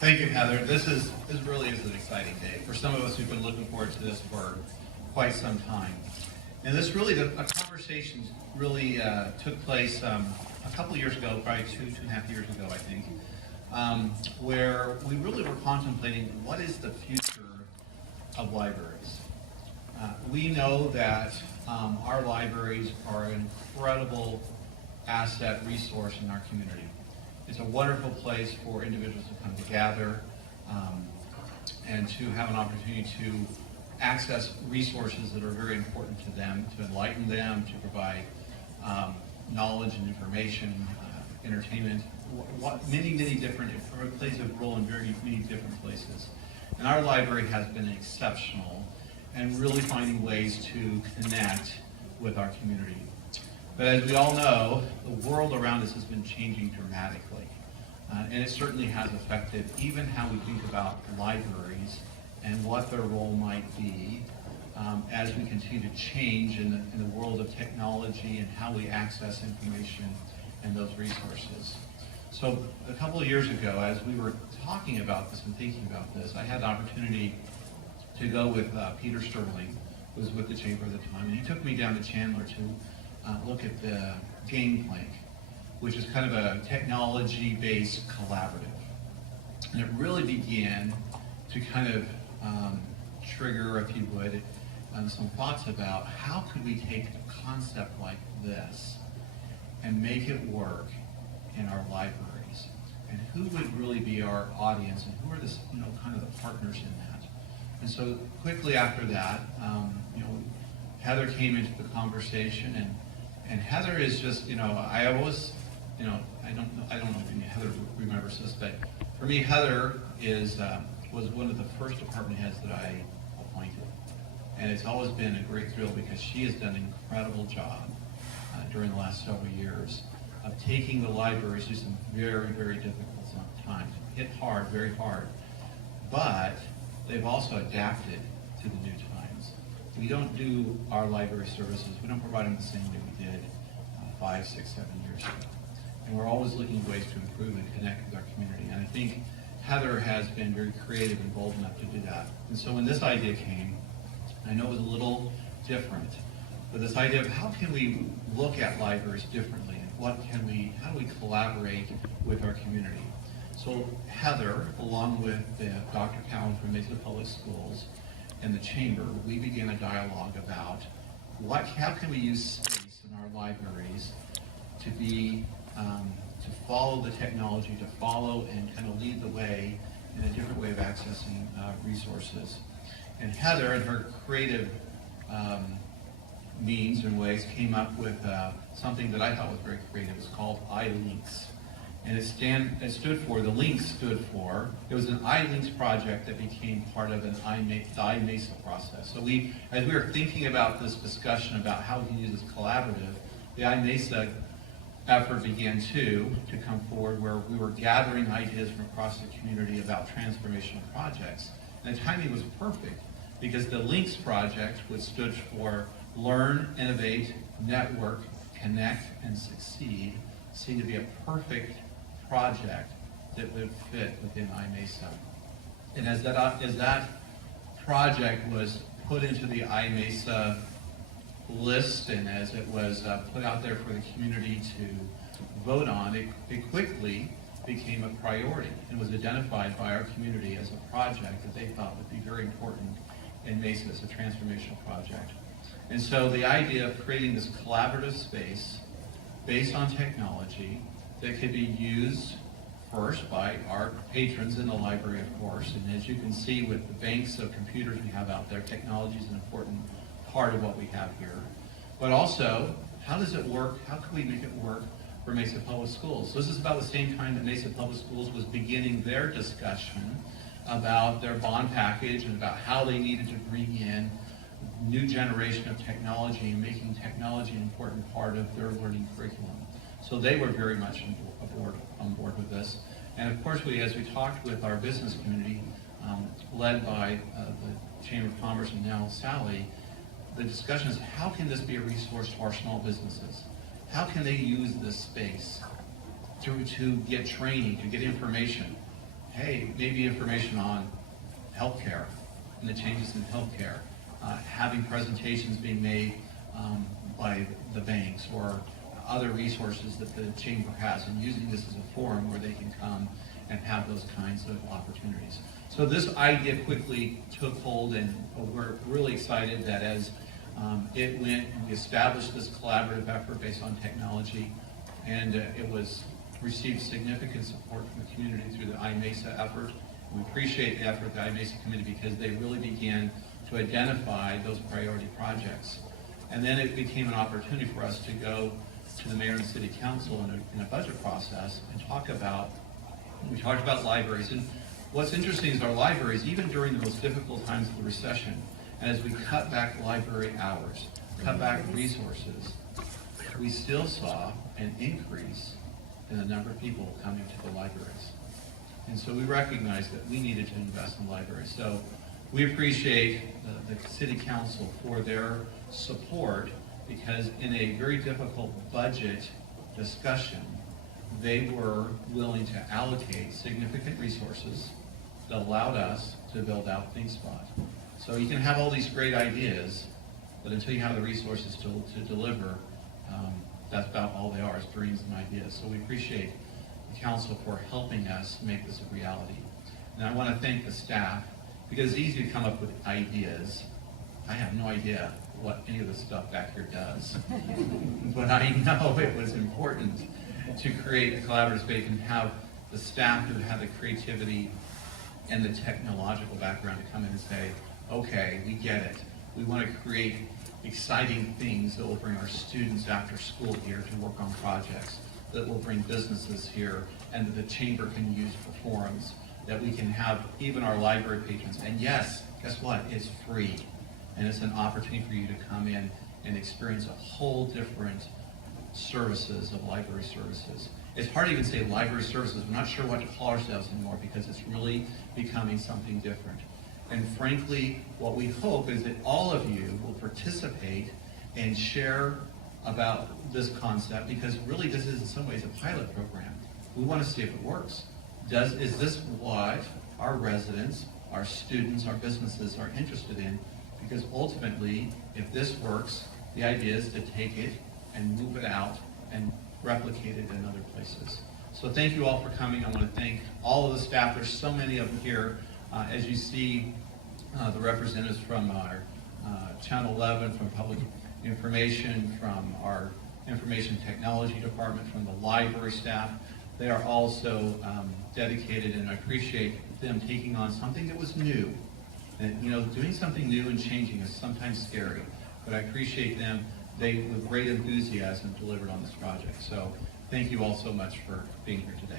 Thank you, Heather. This really is an exciting day for some of us who've been looking forward to this for quite some time. And this really, a conversation really took place a couple of years ago, probably two and a half years ago, I think, where we really were contemplating what is the future of libraries. We know that our libraries are an incredible asset resource in our community. It's a wonderful place for individuals to come together and to have an opportunity to access resources that are very important to them, to enlighten them, to provide knowledge and information, entertainment, many different, it plays a role in very many different places. And our library has been exceptional and really finding ways to connect with our community. But as we all know, the world around us has been changing dramatically. And it certainly has affected even how we think about libraries and what their role might be as we continue to change in the world of technology and how we access information and those resources. So a couple of years ago, as we were talking about this and thinking about this, I had the opportunity to go with Peter Sterling, who was with the Chamber at the time, and he took me down to Chandler to look at the Gangplank, which is kind of a technology-based collaborative. And it really began to kind of trigger, if you would, some thoughts about how could we take a concept like this and make it work in our libraries, and who would really be our audience, and who are the kind of the partners in that. And so quickly after that, Heather came into the conversation, and Heather is just, I always, I don't know if Heather remembers this, but for me, Heather was one of the first department heads that I appointed. And it's always been a great thrill because she has done an incredible job during the last several years of taking the libraries through some very difficult times. Hit hard, very hard. But they've also adapted to the new times. We don't do our library services, we don't provide them the same way we did 5, 6, 7 years ago. And we're always looking at ways to improve and connect with our community. And I think Heather has been very creative and bold enough to do that. And so when this idea came, I know it was a little different, but this idea of how can we look at libraries differently, and how do we collaborate with our community? So Heather, along with Dr. Cowan from Mesa Public Schools and the Chamber, we began a dialogue about how can we use space in our libraries to be to follow the technology, to follow and kind of lead the way in a different way of accessing resources. And Heather, in her creative means and ways, came up with something that I thought was very creative. It's called iLinks. And the links stood for, it was an iLinks project that became part of the Mesa process. So as we were thinking about this discussion about how we can use this collaborative, the Mesa effort began to come forward, where we were gathering ideas from across the community about transformational projects. And the timing was perfect because the Links project, which stood for Learn, Innovate, Network, Connect, and Succeed, seemed to be a perfect project that would fit within iMesa. And as that project was put into the iMesa list, and as it was put out there for the community to vote on, it quickly became a priority and was identified by our community as a project that they thought would be very important in Mesa as a transformational project. And so the idea of creating this collaborative space based on technology that could be used first by our patrons in the library, of course, and as you can see with the banks of computers we have out there, technology is an important part of what we have here. But also, how does it work? How can we make it work for Mesa Public Schools? So this is about the same time that Mesa Public Schools was beginning their discussion about their bond package and about how they needed to bring in new generation of technology and making technology an important part of their learning curriculum. So they were very much on board with this. And of course, as we talked with our business community, led by the Chamber of Commerce and now Sally, the discussion is how can this be a resource to our small businesses? How can they use this space to get training, to get information? hey, maybe information on healthcare and the changes in healthcare, having presentations being made by the banks or other resources that the chamber has, and using this as a forum where they can come and have those kinds of opportunities. So this idea quickly took hold, and we're really excited that as it went, we established this collaborative effort based on technology, and it was received significant support from the community through the Mesa effort. We appreciate the effort of the Mesa committee because they really began to identify those priority projects. And then it became an opportunity for us to go to the mayor and city council in a budget process and we talked about libraries. And what's interesting is our libraries, even during the most difficult times of the recession, and as we cut back library hours, cut back resources, we still saw an increase in the number of people coming to the libraries. And so we recognized that we needed to invest in libraries. So we appreciate the city council for their support, because in a very difficult budget discussion, they were willing to allocate significant resources that allowed us to build out THINKspot. So you can have all these great ideas, but until you have the resources to deliver, that's about all they are, is dreams and ideas. So we appreciate the council for helping us make this a reality. And I want to thank the staff, because it's easy to come up with ideas. I have no idea what any of the stuff back here does. But I know it was important to create a collaborative space and have the staff who have the creativity and the technological background to come in and say, okay, we get it. We want to create exciting things that will bring our students after school here to work on projects, that will bring businesses here, and that the chamber can use for forums, that we can have even our library patrons. And yes, guess what? It's free. And it's an opportunity for you to come in and experience a whole different services of library services. It's hard to even say library services. We're not sure what to call ourselves anymore, because it's really becoming something different. And frankly, what we hope is that all of you will participate and share about this concept, because really this is in some ways a pilot program. We want to see if it works. Is this what our residents, our students, our businesses are interested in? Because ultimately, if this works, the idea is to take it and move it out and replicate it in other places. So thank you all for coming. I want to thank all of the staff. There's so many of them here. As you see, the representatives from our Channel 11, from Public Information, from our Information Technology Department, from the library staff. They are also dedicated, and I appreciate them taking on something that was new. And, you know, doing something new and changing is sometimes scary, but I appreciate them. They, with great enthusiasm, delivered on this project. So thank you all so much for being here today.